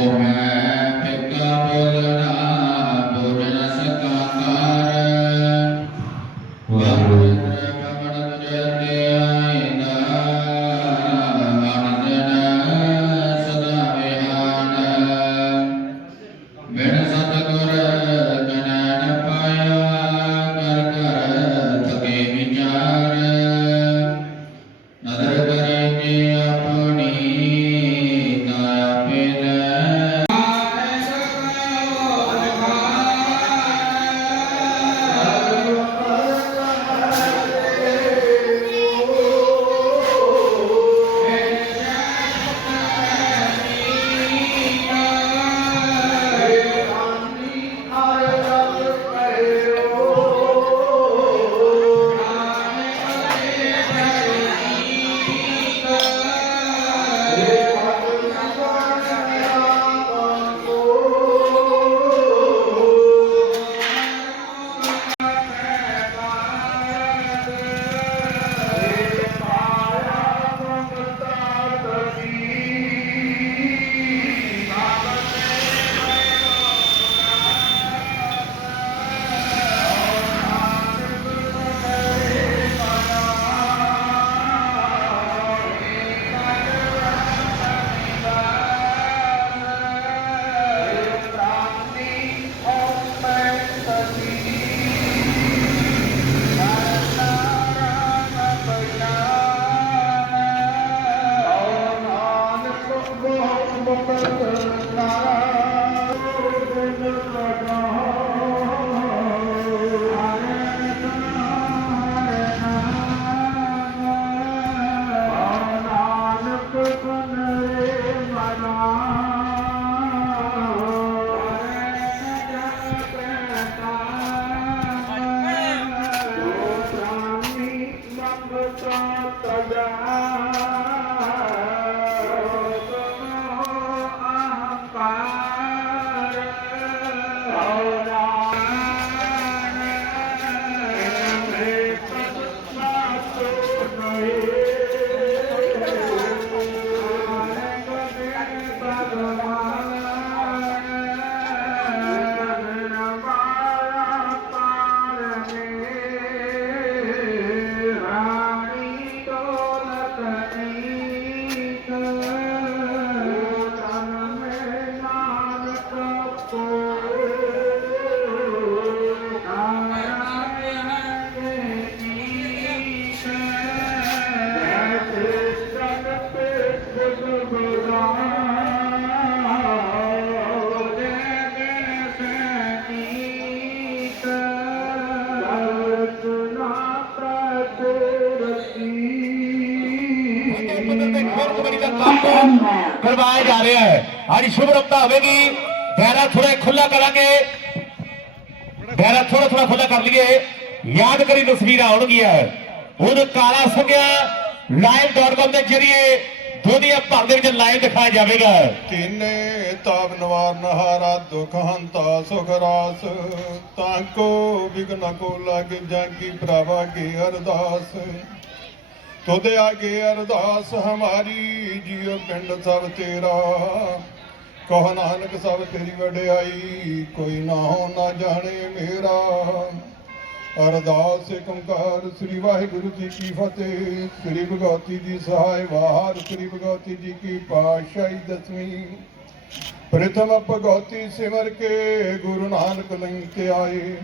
我们 ਕਰਵਾਇਆ ਜਾ ਰਿਹਾ ਹੈ ਅੱਜ ਸ਼ੁਭ ਰੰਭਾ ਹੋਵੇਗੀ। ਦਾਇਰਾ ਥੋੜਾ ਖੁੱਲਾ ਕਰਾਂਗੇ। ਦਾਇਰਾ ਥੋੜਾ ਥੋੜਾ ਖੁੱਲਾ ਕਰ ਲਈਏ। ਯਾਦ ਕਰੀ ਤਸਵੀਰਾਂ ਆਉਣਗੀਆਂ। ਹੁਣ ਕਾਲਾ ਸੰਗਿਆ live.com ਦੇ ਜਰੀਏ ਦੁਨੀਆ ਭਰ ਦੇ ਵਿੱਚ ਲਾਈਵ ਦਿਖਾਇਆ ਜਾਵੇਗਾ। ਤਿਨੇ ਤਾਪ ਨਿਵਾਰਨ ਹਾਰਾ ਦੁਖ ਹੰਤਾ, ਸੁਖ ਰਾਸ। ਤਾਂ ਕੋ ਵਿਗਨ ਕੋ ਲਾਗੇ ਜਾਂਗੀ ਪ੍ਰਭਾ ਕੀ ਅਰਦਾਸ। ਤੁਧ ਆਗੇ ਅਰਦਾਸ ਹਮਾਰੀ, ਜੀਉ ਪਿੰਡ ਸਭ ਤੇਰਾ। ਕਹ ਨਾਨਕ ਸਭ ਤੇਰੀ ਵਡਿਆਈ, ਕੋਈ ਨਾ ਹੋ ਨਾ ਜਾਣੇ ਮੇਰਾ। ਅਰਦਾਸ ਏਕੰਕਾਰ ਸ੍ਰੀ ਵਾਹਿਗੁਰੂ ਜੀ ਕੀ ਫਤਿਹ, ਸ੍ਰੀ ਭਗਵਤੀ ਜੀ ਸਹਾਇ ਵਾਹਰ ਸ੍ਰੀ ਭਗਵਤੀ ਜੀ ਕੀ ਪਾਤਸ਼ਾਹੀ ਦਸਵੀਂ। ਪ੍ਰਥਮ ਭਗਵਤੀ ਸਿਮਰ ਕੇ ਗੁਰੂ ਨਾਨਕ ਲੰਘ ਕੇ ਆਏ।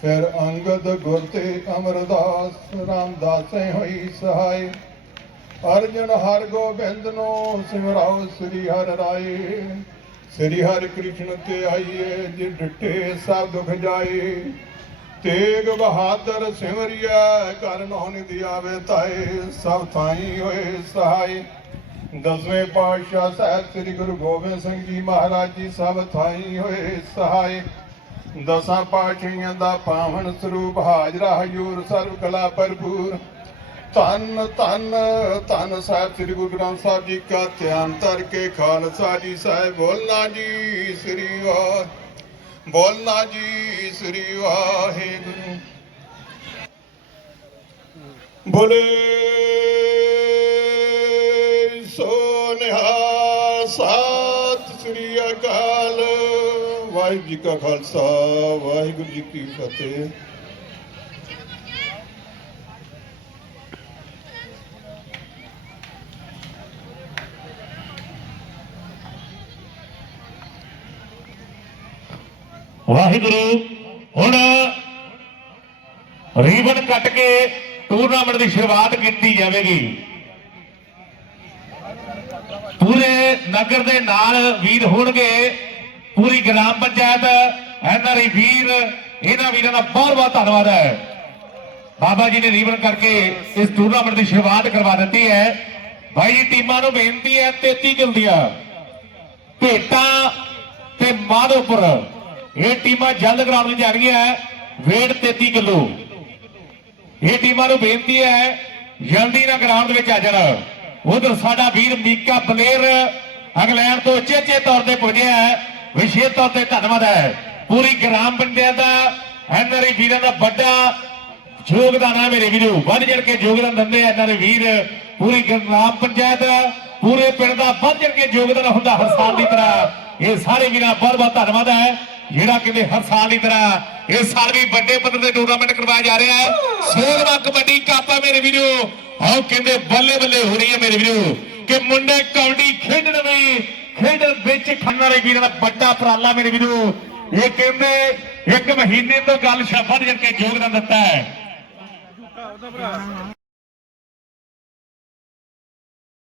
ਫਿਰ ਅੰਗਦ ਗੁਰ ਤੇ ਅਮਰਦਾਸ ਰਾਮਦਾਸੈ ਹੋਈ ਸਹਾਇ ਅਰਜਨ ਹਰ ਗੋਬਿੰਦ ਨੂੰ ਸਿਮਰਾਓ ਸ੍ਰੀ ਹਰਿ ਰਾਏ। ਸ੍ਰੀ ਹਰਿ ਕ੍ਰਿਸ਼ਨ ਤੇ ਆਈਏ, ਜਿ ਡਿਠੇ ਸਭ ਦੁਖ ਜਾਏ। ਤੇਗ ਬਹਾਦਰ ਸਿਮਰਿਆ ਕਰ ਦੀ ਆਵੇ ਤਾਏ, ਸਭ ਥਾਈ ਹੋਏ ਸਹਾਈ। ਦਸਵੇਂ ਪਾਤਸ਼ਾਹ ਸਾਹਿਬ ਸ੍ਰੀ ਗੁਰੂ ਗੋਬਿੰਦ ਸਿੰਘ ਜੀ ਮਹਾਰਾਜ ਜੀ, ਸਭ ਥਾਈ ਹੋਏ ਸਹਾਈ। ਦਸਾਂ ਪਾਤਸ਼ਾਹੀਆਂ ਦਾ ਪਾਵਨ ਸਰੂਪ ਹਾਜ਼ਰਾ ਹਜੂਰ ਸਰਬ ਕਲਾ ਭਰਪੂਰ। ਧੰਨ ਧੰਨ ਧੰਨ ਸਾਹਿਬ, ਸ੍ਰੀ ਗੁਰੂ ਗ੍ਰੰਥ ਸਾਹਿਬ ਜੀ ਕਾ ਧਿਆਨ ਧਰ ਕੇ ਖਾਲਸਾ ਜੀ ਸਾਹਿਬ, ਬੋਲਣਾ ਜੀ ਸ੍ਰੀ ਵਾਹਿ ਬੋਲਣਾ ਜੀ ਸ੍ਰੀ ਵਾਹਿਗੁਰੂ। ਬੋਲੇ ਸੋ ਨਿਹਾਲ ਸਤਿ ਸ੍ਰੀ ਅਕਾਲ। ਵਾਹਿਗੁਰੂ ਜੀ ਕਾ ਖਾਲਸਾ, ਵਾਹਿਗੁਰੂ ਜੀ ਕੀ ਫਤਿਹ। ਵਾਹਿਗੁਰੂ, ਹੁਣ ਰੀਬਨ ਕੱਟ ਕੇ ਟੂਰਨਾਮੈਂਟ ਦੀ ਸ਼ੁਰੂਆਤ ਕੀਤੀ ਜਾਵੇਗੀ। ਪੂਰੇ ਨਗਰ ਦੇ ਨਾਲ ਵੀਰ ਹੋਣਗੇ। ਪੂਰੀ ਗ੍ਰਾਮ ਪੰਚਾਇਤ ਐਨਆਰਈ ਵੀਰ, ਇਹਨਾਂ ਵੀਰਾਂ ਦਾ ਬਹੁਤ ਬਹੁਤ ਧੰਨਵਾਦ ਹੈ। ਬਾਬਾ ਜੀ ਨੇ ਰੀਬਨ ਕਰਕੇ ਇਸ ਟੂਰਨਾਮੈਂਟ ਦੀ ਸ਼ੁਰੂਆਤ ਕਰਵਾ ਦਿੱਤੀ ਹੈ। ਭਾਈ ਜੀ, ਟੀਮਾਂ ਨੂੰ ਬੇਨਤੀ ਹੈ 33 ਜਲਦੀਆਂ ਭੇਟਾਂ ਤੇ ਮਾਧੋਪੁਰ, ਇਹ ਟੀਮਾਂ ਜਲਦ ਗਰਾਊਂਡ ਵਿੱਚ ਆ ਰਹੀਆਂ ਵੇਟ 33 ਕਿਲੋ। ਇਹ ਟੀਮਾਂ ਨੂੰ ਬੇਨਤੀ ਹੈ, ਜਲਦੀ ਨਾਲ ਗਰਾਊਂਡ ਵਿੱਚ ਆ ਜਾਣ। ਉਧਰ ਸਾਡਾ ਵੀਰ ਮੀਕਾ ਪਲੇਅਰ, ਇੰਗਲੈਂਡ ਤੋਂ ਚੇਚੇ ਤੌਰ ਤੇ ਪੁੱਜਿਆ ਹੈ। ਵਿਸ਼ੇਸ਼ ਤੌਰ ਤੇ ਧੰਨਵਾਦ ਹੈ। ਪੂਰੀ ਗ੍ਰਾਮ ਪੰਚਾਇਤ ਦਾ ਐਨਆਰਈ ਵੀਰਾਂ ਦਾ ਵੱਡਾ ਯੋਗਦਾਨ ਹੈ ਮੇਰੇ ਵੀਰੋ। ਵੱਧ ਚੜ ਕੇ ਯੋਗਦਾਨ ਦਿੰਦੇ ਆ ਇਹਨਾਂ ਵੀਰ। ਪੂਰੀ ਗ੍ਰਾਮ ਪੰਚਾਇਤ, ਪੂਰੇ ਪਿੰਡ ਦਾ ਵੱਧ ਚੜ ਕੇ ਯੋਗਦਾਨ ਹੁੰਦਾ ਹਰ ਸਾਲ ਦੀ ਤਰ੍ਹਾਂ। ਇਹ ਸਾਰੇ ਵੀਰਾਂ ਦਾ ਬਹੁਤ ਬਹੁਤ ਧੰਨਵਾਦ ਹੈ। ਜਿਹੜਾ ਕਹਿੰਦੇ ਹਰ ਸਾਲ ਦੀ ਤਰ੍ਹਾਂ ਇਸ ਸਾਲ ਵੀ ਵੱਡੇ ਪੱਧਰ ਤੇ ਟੂਰਨਾਮੈਂਟ ਕਰਵਾਇਆ ਜਾ ਰਿਹਾ ਹੈ। ਸੋਲਵਾ ਕਬੱਡੀ ਕੱਪ ਹੈ ਮੇਰੇ ਵੀਰੋ। ਆਓ ਕਹਿੰਦੇ ਬੱਲੇ ਬੱਲੇ ਹੋ ਰਹੀ ਹੈ ਮੇਰੇ ਵੀਰੋ ਕਿ ਮੁੰਡੇ ਕਬੱਡੀ ਖੇਡਣ ਵੀ ਵਿੱਚ ਖੰਨ ਵਾਲੇ ਵੀਰਾਂ ਦਾ ਵੱਡਾ ਉਪਰਾਲਾ ਮੇਰੇ ਵੀਰੋ। ਇਹ ਕਹਿੰਦੇ, ਇੱਕ ਮਹੀਨੇ ਤੋਂ ਗੱਲ ਸ਼ਬਦ ਜੜ ਕੇ ਯੋਗਦਾਨ ਦਿੱਤਾ ਹੈ।